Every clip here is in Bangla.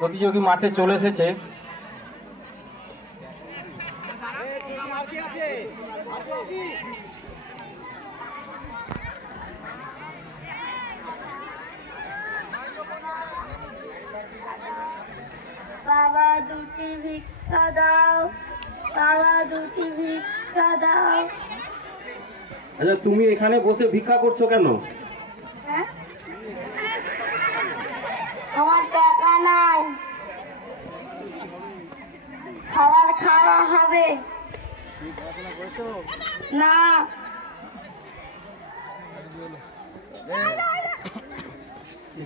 প্রতিযোগী মাঠে চলে এসেছে। বাবা দুটি ভিক্ষা দাও, বাবা দুটি ভিক্ষা দাও। আচ্ছা, তুমি এখানে বসে ভিক্ষা করছো কেন? আমার টাকা নাই, খাবার খাওয়া হবে না।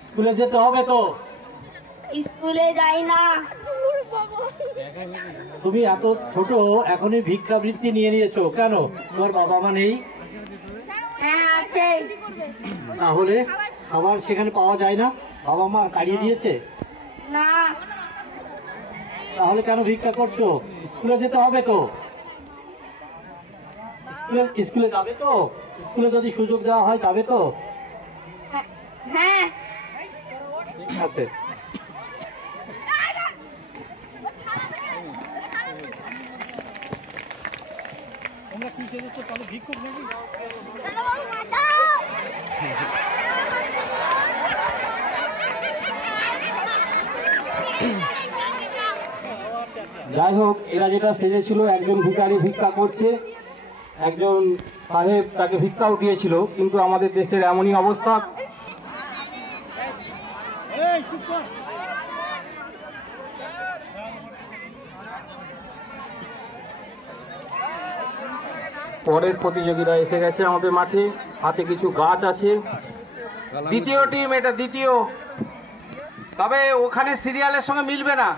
স্কুলে যেতে হবে তো? স্কুলে যাই না। তুমি এত ছোট, এখনই ভিক্ষাবৃত্তি নিয়ে নিয়েছো কেন? তোমার বাবা মা নেই? হ্যাঁ আছে। তাহলে খাবার সেখানে পাওয়া যায় না? বাবা মা কাড়িয়ে দিয়েছে? না। তাহলে কেন ভিক্ষা করছো? স্কুলে যেতে হবে তো? স্কুলে যাবে তো? স্কুলে যদি সুযোগ দেওয়া হয় যাবে তো? হ্যাঁ। ঠিক আছে। যাই হোক, এরা যেটা সেজেছিল, একজন ভিখারি ভিক্ষা করছে, একজন সাহেব তাকে ভিক্ষাও দিয়েছিল, কিন্তু আমাদের দেশের এমনই অবস্থা। পরের প্রতিযোগীরা এসে গেছে আমাদের মাঠে, হাতে কিছু গাছ আছে। দ্বিতীয় টিম, এটা দ্বিতীয়, তবে ওখানে সিরিয়ালের সঙ্গে মিলবে না।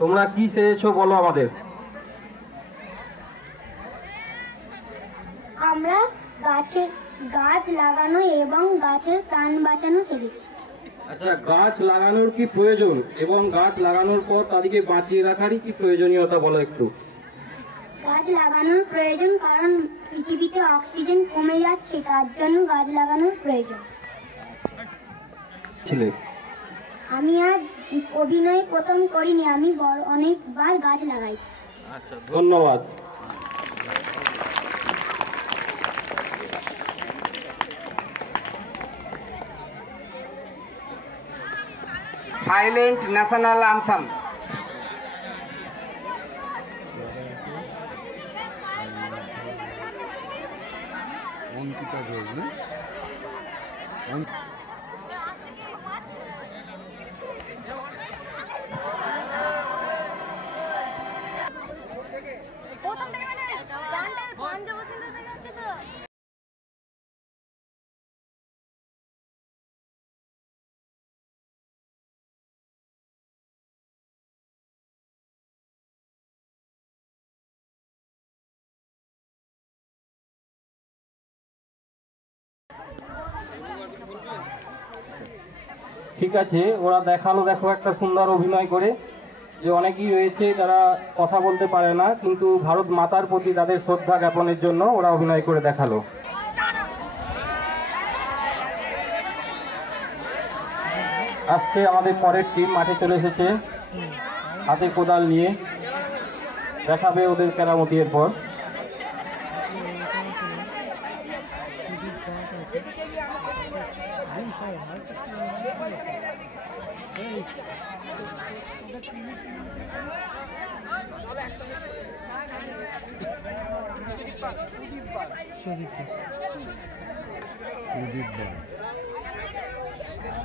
তোমরা কি চেয়েছো বলো আমাদের? আমরা গাছ লাগানো এবং গাছের প্রাণ বাঁচানো শিখেছি। আচ্ছা, গাছ লাগানোর কি প্রয়োজন এবং গাছ লাগানোর পর তাদেরকে বাঁচিয়ে রাখারই কি প্রয়োজনীয়তা বলো একটু। গাছ লাগানোর প্রয়োজন, কারণ পৃথিবীতে অক্সিজেন কমে যাচ্ছে, তার জন্য গাছ লাগানোর প্রয়োজন। ছিলে আমি আর অভিনয় প্রথম করিনি, আমি অনেকবার গাছ লাগাই। আচ্ছা, ধন্যবাদ। Silent national anthem. Ankita Ghosh না? ঠিক আছে, ওরা দেখালো, দেখো একটা সুন্দর অভিনয় করে, যে অনেকেই রয়েছে তারা কথা বলতে পারে না, কিন্তু ভারত মাতার প্রতি তাদের শ্রদ্ধা জ্ঞাপনের জন্য ওরা অভিনয় করে দেখালো। আসছে আমাদের পরের টিম, মাঠে চলে এসেছে হাতে কোদাল নিয়ে, দেখাবে ওদের কেরামতি এরপর।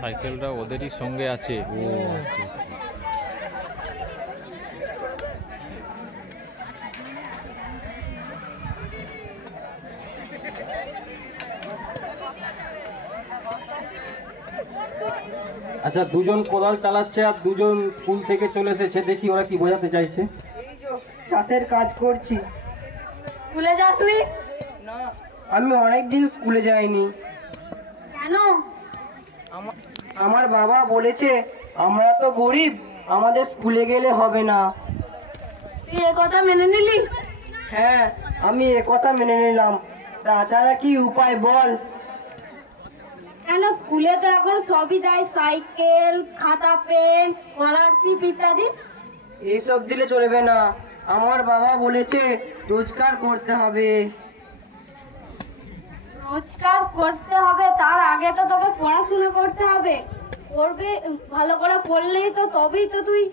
সাইকেলটা ওদেরই সঙ্গে আছে। ও আচ্ছা। আচ্ছা, দুজন কোদাল চালাচ্ছে আর দুজন স্কুল থেকে চলে এসেছে, দেখি ওরা কি বোঝাতে চাইছে। চাষের কাজ করছি। স্কুলে যাসনি? আমি অনেকদিন স্কুলে যাইনি। কেন? আমার বাবা বলেছে আমরা তো গরিব, আমাদের স্কুলে গেলে হবে না। তুই এ কথা মেনে নিলি? হ্যাঁ, আমি একথা মেনে নিলাম। তাছাড়া কি উপায় বল? কেন, স্কুলে তো এখন সবই দেয়, সাইকেল, খাতা, পেন, স্কলারশিপ ইত্যাদি। এইসব দিলে চলবে না, আমার বাবা বলেছে রোজগার করতে হবে। রোজগার করতে হবে, তার আগে তো তোকে পড়াশোনা করতে হবে। পড়বে, ভালো করে পড়লেই তো তবেই তো তুই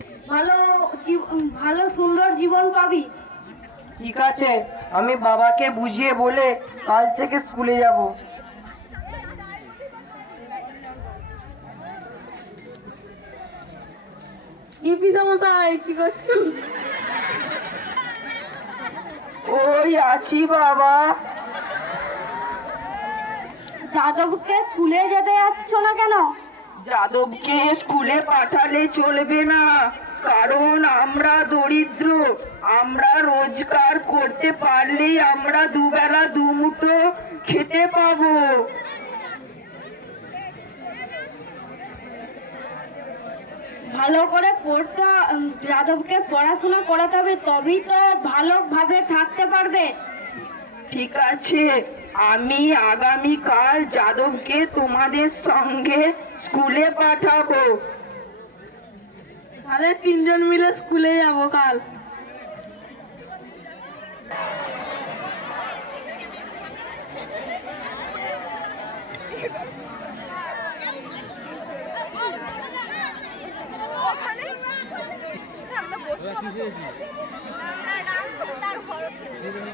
ভালো সুন্দর জীবন পাবি। ঠিক আছে, আমি বাবাকে বুঝিয়ে বলে কাল থেকে স্কুলে যাব। কি পিতামশাই, কি করছো? ওই আছি বাবা। যাদবকে স্কুলে যেতে যাচ্ছ না কেন? যাদবকে স্কুলে পাঠালে চলবে না, কারণ আমরা দরিদ্র। আমরা রোজগার করতে পারলেই আমরা দুবেলা দুমুঠো খেতে পাবো। ভালো করে পড়তে, যাদবকে পড়াশোনা করাতে হবে, তবেই তো ভালোভাবে থাকতে পারবে। ঠিক আছে, আমি আগামীকাল যাদবকে তোমাদের সঙ্গে স্কুলে পাঠাবো। তাহলে তিনজন মিলে স্কুলে যাবো কাল।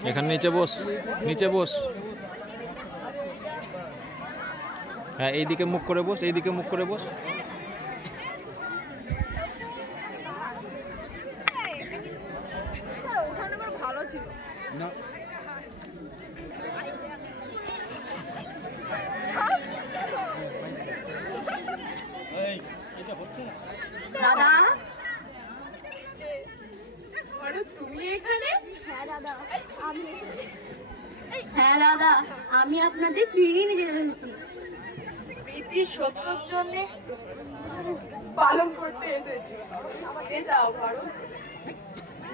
এখানে নিচে বস, নিচে বস। হ্যাঁ, এইদিকে মুখ করে বস, এইদিকে মুখ করে বস। না, দাদা, তুমি এখানে? হ্যাঁ দাদা, আমি আপনাদের ফিরিয়ে নিয়ে এসেছি। ব্রিটিশ শত্রুর জন্য পালন করতে এসেছি, আমাকে যাও কারণ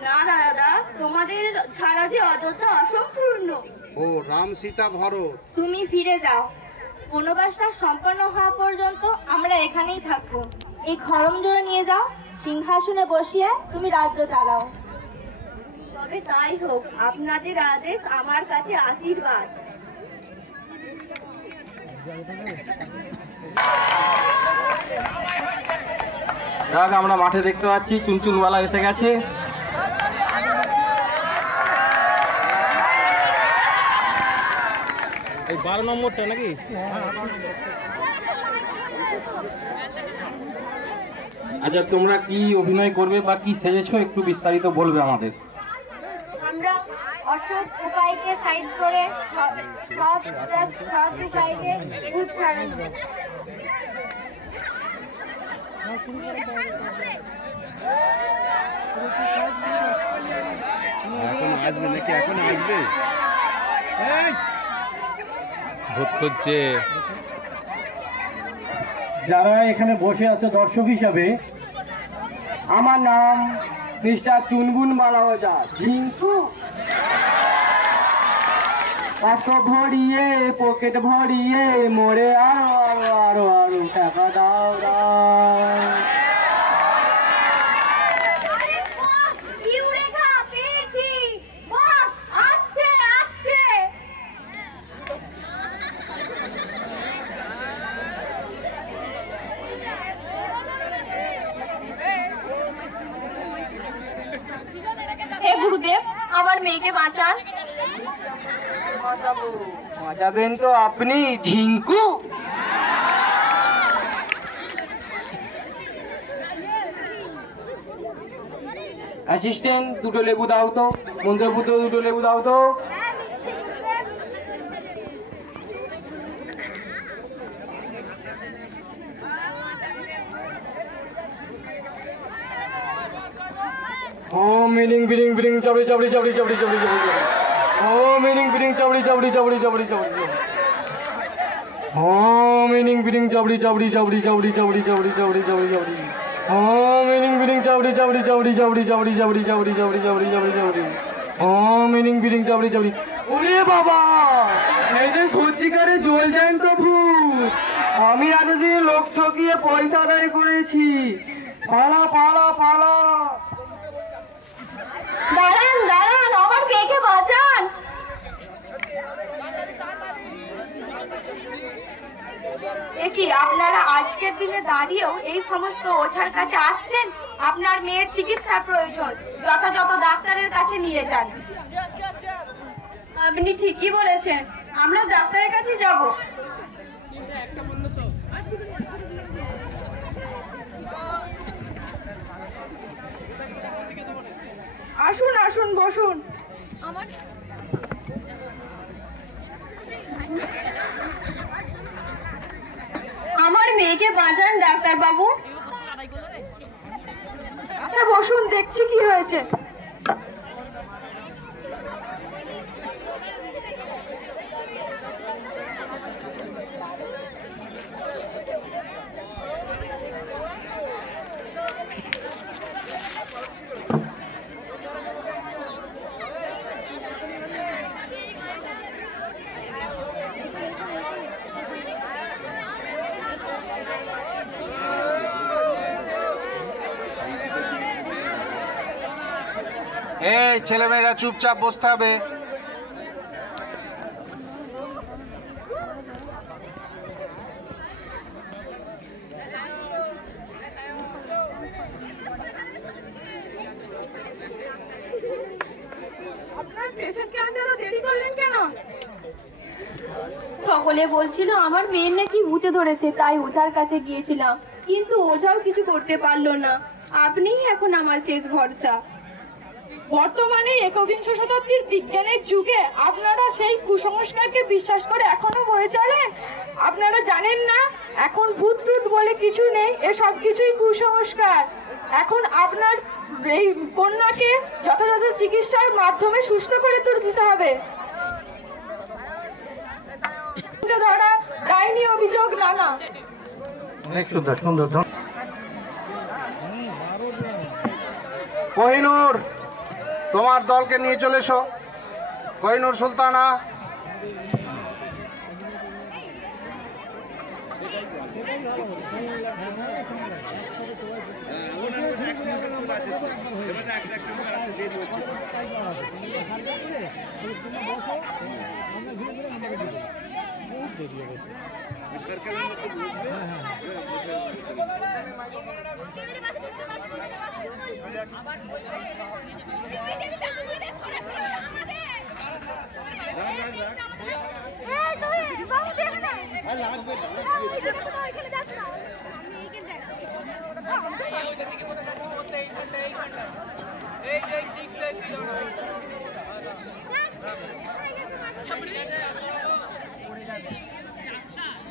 না দাদা, তোমাদের ছাড়া যে অযথা অসম্পূর্ণ। ও রাম সীতা ভরত। তুমি ফিরে যাও, বনবাসটা সম্পন্ন হওয়া পর্যন্ত আমরা এখানেই থাকবো। এই খড়ম জোড়ে নিয়ে যাও, সিংহাসনে বসিয়ে তুমি রাজ্য চালাও। তবে তাই হোক, আপনাদের আদেশ আমার কাছে আশীর্বাদ। যাক, আমরা মাঠে দেখতে পাচ্ছি চুনচুনওয়ালা এসে গেছে। এই 12 নম্বরটা নাকি? আচ্ছা, তোমরা কি অভিনয় করবে বা কি সেজেছো একটু বিস্তারিত বলবে আমাদের। আমরা অশোক উপায়কে সাইড করে সব উপায়কে ভূত ছাড়ানো। এখন আসবে নাকি? এখন আসবে, ভূত খুঁজছে। যারা এখানে বসে আছে দর্শক হিসাবে, আমার নাম মিস্টার চুনগুন বালাওয়াজা ঝিঙ্কু। পাঁচশো ভরিয়ে পকেট ভরিয়ে মোরে আরো আরো আরো আরো টাকা দাও দাও। হে গুরুদেব, আমার মেয়েকে বাঁচান। বাজাবেন তো আপনি, ঝিঙ্কু। অ্যাসিস্ট্যান্ট, দুটো লেবু দাও তো। মন্ত্রপুত্র, দুটো লেবু দাও তো। ओम मीनिंग बिरिंग बिरिंग चबड़ी चबड़ी चबड़ी चबड़ी चबड़ी चबड़ी ओम मीनिंग बिरिंग चबड़ी चबड़ी चबड़ी चबड़ी चबड़ी মিনিং বিনিং চাবড়ি চাবড়ি চাবড়ি চাবড়ি চাবড়ি চাবড়ি চাবড়ি চাবড়ি চাবড়ি মিনিং বিনিং চাবড়ি চাবড়ি চাবড়ি চাবড়ি চাবড়ি চাবড়ি চাবড়ি চাবড়ি চাবড়ি চাবড়ি চাবড়ি মিনিং বিনিং চাবড়ি চাবড়ি। ওরে বাবা, এই যে সত্যিকারে জল জ্যান্ত ভূত! আমি এতদিন লোক ঠকিয়ে পয়সা আদায় করেছি। পালা পালা পালা! দাঁড়ান দাঁড়ান, আমার মেয়েকে বাঁচান। কি আপনারা আজকের দিনে দাঁড়িয়েও এই সমস্ত ওঝার কাছে আসছেন? আপনার মেয়ের চিকিৎসার প্রয়োজন, যথাযথ ডাক্তারের কাছে নিয়ে যান। আপনি ঠিকই বলেছেন, আমরা ডাক্তারের কাছে যাব। আসুন আসুন, বসুন। আমার মেয়েকে বাঁচান ডাক্তার বাবু। আচ্ছা বসুন, দেখছি কি হয়েছে। এই ছেলেমেয়েরা চুপচাপ বসতে হবে। সকলে বলছিল আমার মেয়ের নাকি ভূতে ধরেছে, তাই ওঝার কাছে গিয়েছিলাম, কিন্তু ওঝাও কিছু করতে পারলো না। আপনিই এখন আমার শেষ ভরসা। বর্তমানে একবিংশ শতাব্দীর বিজ্ঞানের যুগে আপনারা সেই কুসংস্কারকে বিশ্বাস করে এখনো বয়ে চলেন? আপনারা জানেন না এখন ভূত টুত বলে কিছু নেই, এসব কিছুই কুসংস্কার। এখন আপনার এই কন্যাকে যথাযথ চিকিৎসার মাধ্যমে সুস্থ করে তুলতে হবে। ধরা ডাইনি অভিযোগ নানা। অনেক সুন্দর সুন্দর। কোহিনূর, তোমার দলকে নিয়ে চলে এসো। কোহিনূর সুলতানা,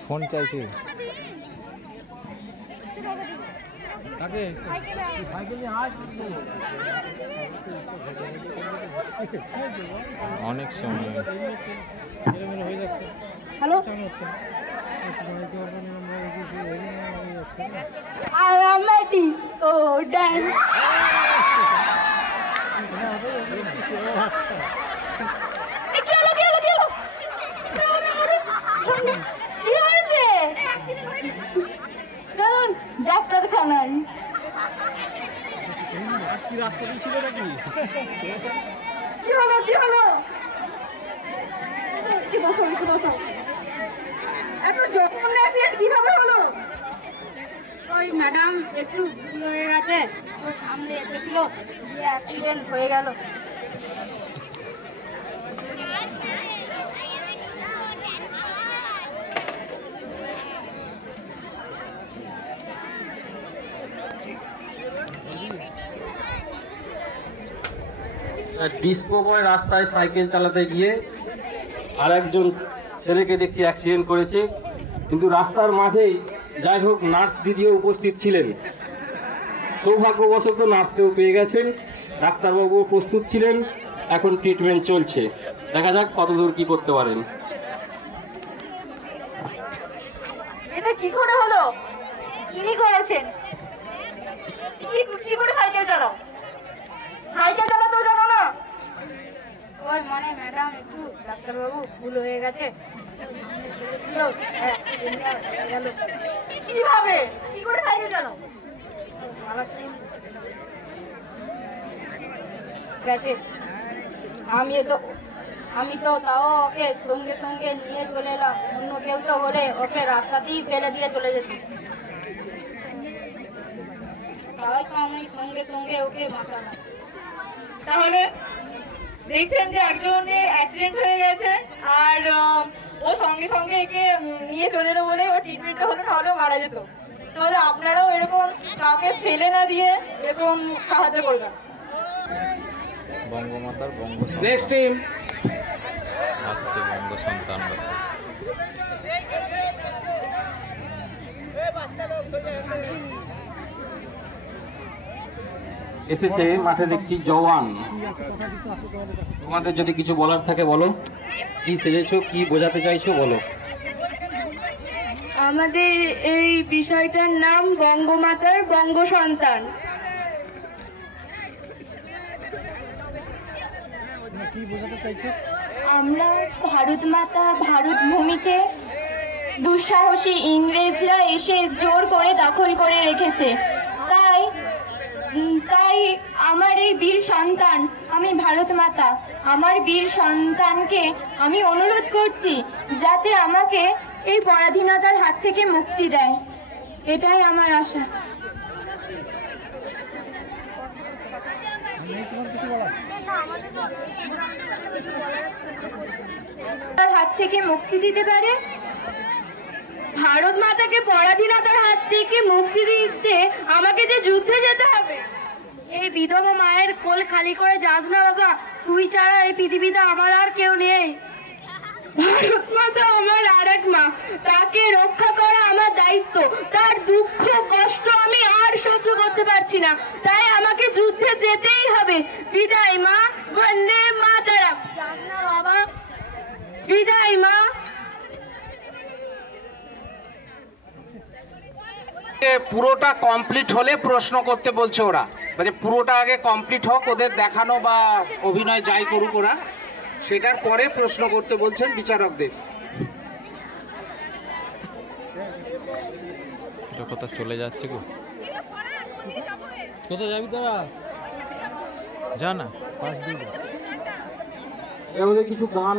ফোন চাইছি অনেক সময়। Hello, I am ready to dance. ডাক্তারখানায় রাস্তা ছিল নাকি? কি হলো কি হলো? কিভাবে হলো? ওই ম্যাডাম একটু ভুল হয়ে গেছে, ও সামনে এসেছিল, অ্যাক্সিডেন্ট হয়ে গেল। ডিস্কো বয় রাস্তায় সাইকেল চালাতে গিয়ে আর একজন ছেলেকে দেখছি অ্যাক্সিডেন্ট করেছে, কিন্তু রাস্তার মাঝেই যাই হোক নার্স দিদিও উপস্থিত ছিলেন। সৌভাগ্যবশত নার্সকেও পেয়ে গেছেন, ডাক্তারবাবুও প্রস্তুত ছিলেন, এখন ট্রিটমেন্ট চলছে। দেখা যাক কতদূর কি করতে পারেন। কি করে হলো? ইনি করেছেন। কি করে সাইকেল চালাও? সাইকেল চালাতেও জানো না? ওর মানে ম্যাডাম একটু ডাক্তারবাবু ভুল হয়ে গেছে। কিভাবে? কি করে সাইকেল চালাও? গেছে। আমি তো তাও ওকে সঙ্গে সঙ্গে নিয়ে চলে এলাম। অন্য কেউ তো হলে ওকে রাস্তাতেই ফেলে দিয়ে চলে যেত। তাই তো আমি সঙ্গে সঙ্গে ওকে বাঁচালাম। তাহলে দেখছেন যে একজনের অ্যাক্সিডেন্ট হয়ে গেছে আর ও সঙ্গে সঙ্গে একে নিয়ে চলে এলো বলে ও ট্রিটমেন্টটা হলো, তাহলে মারা যেত। তাহলে আপনারাও এরকম কাউকে ফেলে না দিয়ে এরকম সাহায্য করবেন। বঙ্গমাতার বঙ্গ নেক্সট টিম। আসছে বঙ্গ সন্তান এসেছে মাঠে দেখছি জওয়ান। তোমাদের যদি কিছু বলার থাকে বলো, কি সেজেছো, কি বোঝাতে চাইছো বলো। আমাদের এই বিষয়টার নাম বঙ্গমাতার বঙ্গ সন্তান। আমরা ভারত মাতা ভারত ভূমিকে দুঃসাহসী ইংরেজরা এসে জোর করে দখল করে রেখেছে। তাই আমার এই বীর সন্তান, আমি ভারত মাতা, আমার বীর সন্তানকে আমি অনুরোধ করছি যাতে আমাকে এই পরাধীনতার হাত থেকে মুক্তি দেয়। এটাই আমার আশা। তার হাত থেকে মুক্তি দিতে পারে। ভারত মাতাকে পরাধীনতার হাত থেকে মুক্তি দিতে আমাকে যে যুদ্ধে যেতে হবে। এই বিধবা মায়ের কোল খালি করে যাস না বাবা, তুই ছাড়া এই পৃথিবীতে আমার আর কেউ নেই। ভারত মাতা আমার আর এক মা, তাকে রক্ষা করা আমার দায়িত্ব। তার দুঃখ কষ্ট আমি আর সহ্য করতে পারছি না, তাই আমাকে যুদ্ধে যেতেই হবে। বিদায় মা, বন্দে মাতারাম। যাস না বাবা, বিদায় মা। পুরোটা কমপ্লিট হলে প্রশ্ন করতে বলছে ওরা, মানে পুরোটা আগে কমপ্লিট হোক, ওদের দেখানো বা অভিনয় যাই করুক ওরা, সেটার পরে প্রশ্ন করতে বলছেন বিচারকদের। এটা কোথা চলে যাচ্ছে গো? কোথায় যাবি তোরা? যা না, পাশ দিয়ে যা। এর মধ্যে কিছু গান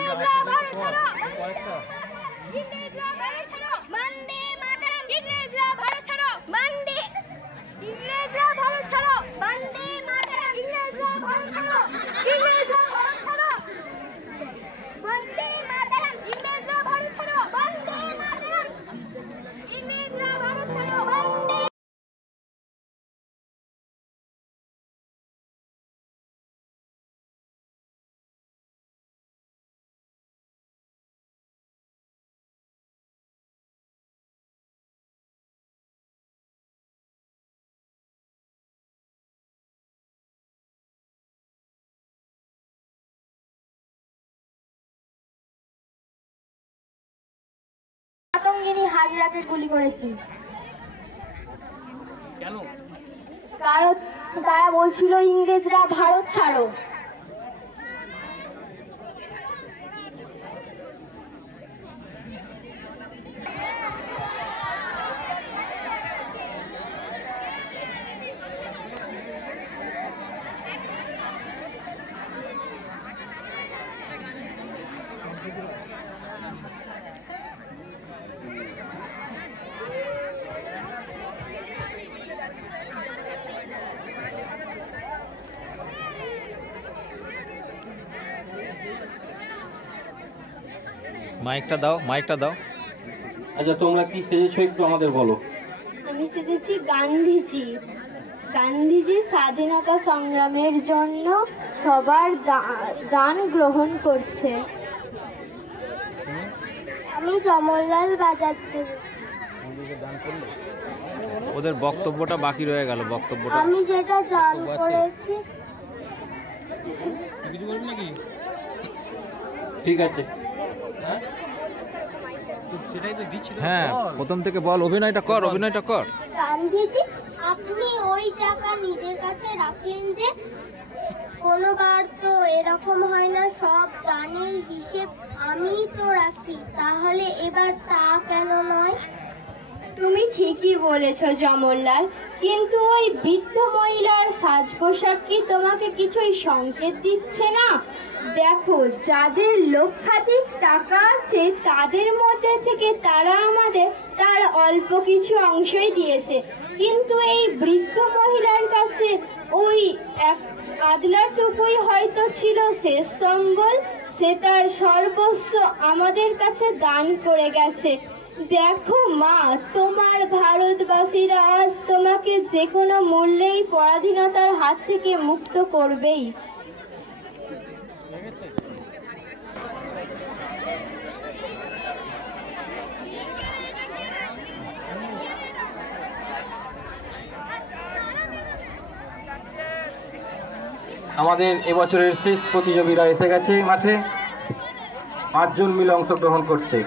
ইংরেজরা ভারত ছাড়ো, ইংরেজরা ভারত ছাড়ো, বন্দে মাতরম, ইংরেজরা ভারত ছাড়ো, বন্দে, ইংরেজরা হাজরাকে গুলি করেছি। কেন? কারণ তারা বলছিল ইংরেজরা ভারত ছাড়ো। মাইকটা দাও, মাইকটা দাও। আচ্ছা, তোমরা কি সেজেছো একটু আমাদের বলো। আমি সেজেছি গান্ধীজি। গান্ধীজি স্বাধীনতা সংগ্রামের জন্য সবার গান গ্রহণ করছে। আমি জমরলাল বাজাচ্ছি। ওদের বক্তব্যটা বাকি রয়ে গেল, বক্তব্যটা। আমি যেটা গান করেছি। ঠিক আছে, হ্যাঁ, প্রথম থেকে বল, অভিনয়টা কর, অভিনয়টা কর। গান্ধীজি, আপনি ওই টাকা নিজের কাছে রাখেন যে? কোনোবার তো এরকম হয় না, সব গানের হিসেব আমি তো রাখি, তাহলে এবার তা কেন নয়? তুমি ঠিকই বলেছ জমরলাল, কিন্তু ওই বৃদ্ধ মহিলার সাজ পোশাক কি তোমাকে কিছুই সংকেত দিচ্ছে না? দেখো, যাদের লক্ষাধিক টাকা আছে তাদের মধ্যে থেকে তারা আমাদের তার অল্প কিছু অংশই দিয়েছে, কিন্তু এই বৃদ্ধ মহিলার কাছে ওই এক আদলাটুকুই হয়তো ছিল শেষ সম্বল। সে তার সর্বস্ব আমাদের কাছে দান করে গেছে। দেখো মা, তোমার ভারতবাসীরা আজ তোমাকে যে কোনো মূল্যেই পরাধীনতার হাত থেকে মুক্ত করবেই। আমাদের এবছরের শেষ প্রতিযোগীরা এসে গেছে মাঠে। 5 জন মিলে অংশগ্রহণ করছে।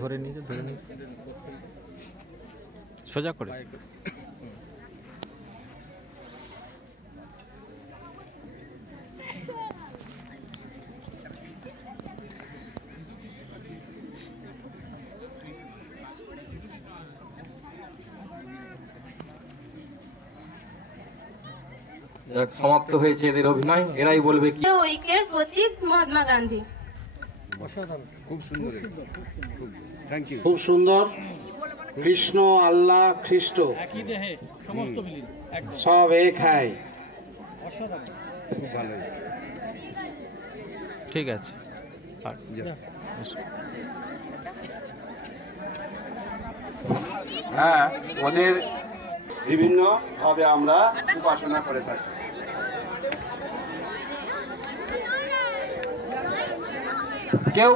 ধরে নিয়ে সোজা করে। সমাপ্ত হয়েছে এদের অভিনয়। এরাই বলবে কি ঐক্যের প্রতীক মহাত্মা গান্ধী। খুব সুন্দর। কৃষ্ণ, আল্লাহ, খ্রিস্ট সব এক হয়। ঠিক আছে। হ্যাঁ, ওদের বিভিন্ন ভাবে আমরা উপাসনা করে থাকি। কেউ